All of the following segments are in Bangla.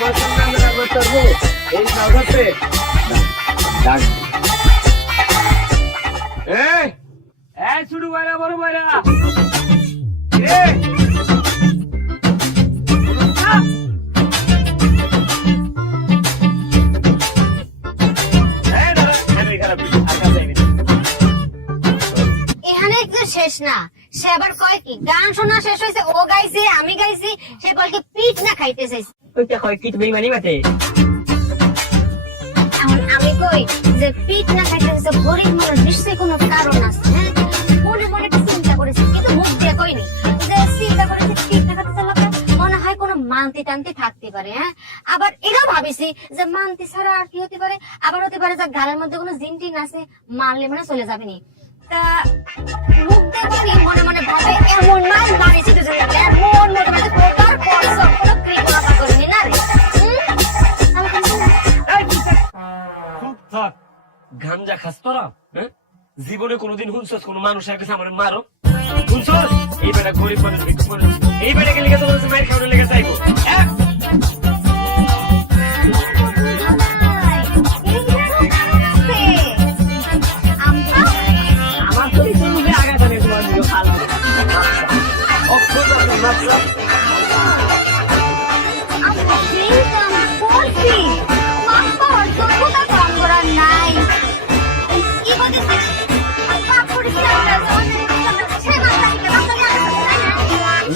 আমার সঙ্গে আমরা করতে পারবো এই কাগজে ডাক এই এই শুরু বাইরা বড় বাইরা এই শেষ না সে আবার কয় কি গান শোনা শেষ হয়েছে ও গাইছে আমি গাইছি সে বলকে পিঠ না খাইতে চাইছে ওইটা কয় কি তুমি মানি বাতে এখন আমি কই যে পিঠ না খাইতে চাইছে গরিব মানুষ নিশ্চয়ই কোনো কারণ আছে হ্যাঁ মনে মনে একটা চিন্তা করেছে কিন্তু মুখ দিয়ে কইনি যে চিন্তা করেছে পিঠ না খাইতে চাইলে মনে হয় কোনো মানতি টানতি থাকতে পারে হ্যাঁ আবার এটাও ভাবিছি যে মানতি ছাড়া আর কি হতে পারে আবার হতে পারে যে গালের মধ্যে কোনো জিন টিন আছে মারলে মানে চলে যাবে নি তা মুখ দেখি মনে মনে ভাবে এমন না মারিছি তো এমন মনে মনে প্রকার করছ কোনো কৃপণতা করিনি না রে খুব থাক গাঞ্জা খাস তোরা হ্যাঁ জীবনে কোনোদিন হুনছস কোন মানুষের কাছে আমার মারো হুনছস এই বেটা গরিব মানুষ ভিক্ষুক মানুষ এই বেটাকে লিখে তোমার মায়ের খাওয়ানো লেগে যাইবো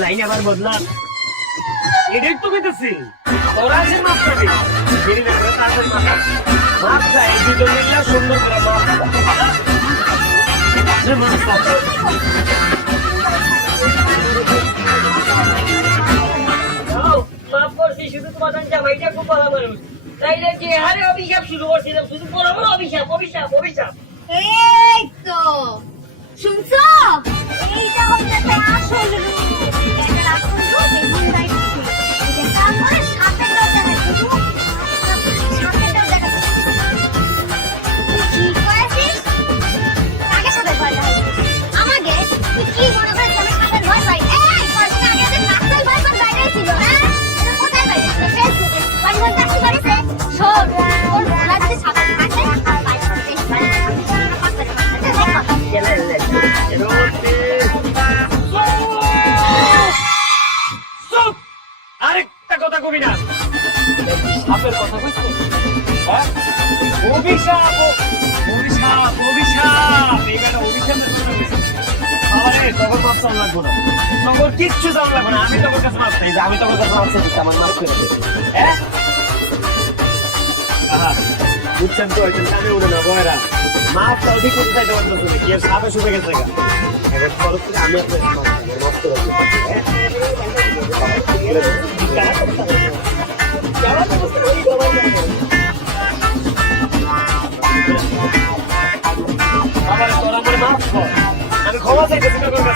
লাইন আবার বদলা এটাই তো কইতেছি ওরা যে মাপ চাবি ফিরে দেখবে তাদের মাপ চাই দুজন মিলে সুন্দর করে মাপ করছি শুধু তোমার জামাইটা খুব ভালো মানুষ তাইলে যে হারে অভিশাপ শুরু করছিলাম শুধু বড় বড় অভিশাপ অভিশাপ অভিশাপ এই তো শুনছো এইটা হচ্ছে আসল রূপ এটা আসল রূপ দেখুন তাই এটা তারপরে সাথে দরজা শুধু সাথে দরজা কি করেছিস আগে সাথে ভয় পাই আমাকে তুই কি মনে করিস আমি সাথে ভয় পাই এই কয়েকদিন আগে যে নাচল ভয় পাই বাইরে ছিল হ্যাঁ এটা কোথায় বাইরে ছিল ফেসবুকে বাড়ি ঘর কাছে করেছে শোন ওর ভোলা যদি সাথে থাকে আর বাইরে আরেকটা কথা কবি না সাপের কথা কইছো হ্যাঁ অভিশাপ অভিশাপ অভিশাপ এইবার অভিশাপের কথা কইছো আরে তখন মাপ চাল লাগবো না তখন কিচ্ছু চাল লাগবো না আমি তোর কাছে মাপ চাই আমি তোর কাছে মাপ চাই আমার মাপ করে দে হ্যাঁ বুঝছেন তো এটা আমি উড়ে না বয়রা মাপ তো অধিক করতে চাইতে পারতো তুমি কি আর সাপে শুকে গেছে গা এবার খরচ করে আমি আপনার মাপ করে আমি ক্ষমা চাইতেছি তোর কাছে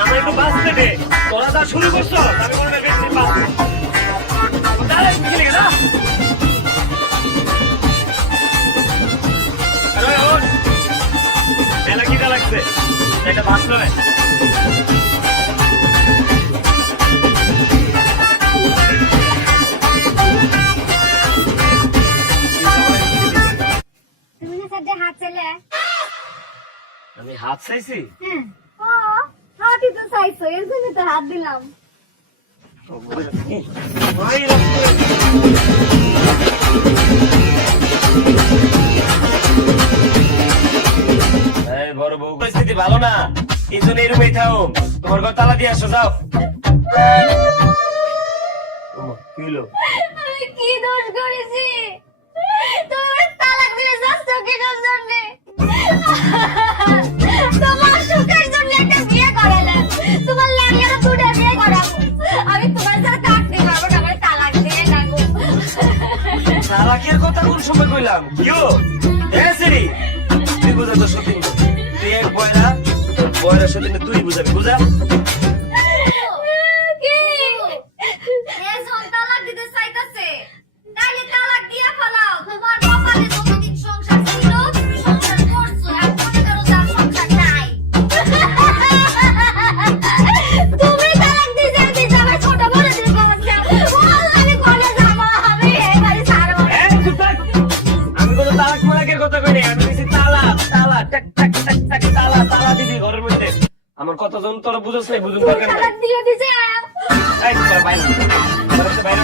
আমার একটু বাঁচতে দে তোরা যা শুরু করছো আমি মনে হয় বেশি বাঁচবো তাহলে কি লেগে না মেলা কিটা লাগছে এটা বাঁচলো না আমি হাত চাইছি হাতই তো চাইছো এর জন্য তো হাত দিলাম বড় বউ পরিস্থিতি ভালো না এই জন্য এই রুমেই থাও তোমার ঘর তালা দিয়ে আসো যাও কি দোষ করেছি তুমি তালাক দিলে যাচ্ছ কিসের জন্য তোমার সুখের জন্য একটা বিয়ে করালাম তোমার লাগে আরো দুটো বিয়ে করাবো আমি তোমার সাথে থাকতে পারবো না আমার তালাক দিয়ে লাগবো তালাকের কথা কোন সময় কইলাম কিও সিরি তুই বুঝা তো সত্যি তুই এক বয়রা সাথে তুই বুঝাবি বুঝা তালাক মালাকের কথা কই নাই, আমি বলছি তালা তালা টাক টাক টাক টাক তালা তালা দিবি ঘরের মধ্যে। আমার কতজন তোরা বুঝছ নাই, বুঝুন দরকার নাই। তালাক দিয়ে দিছে এই তোরা বাইরে বাইরে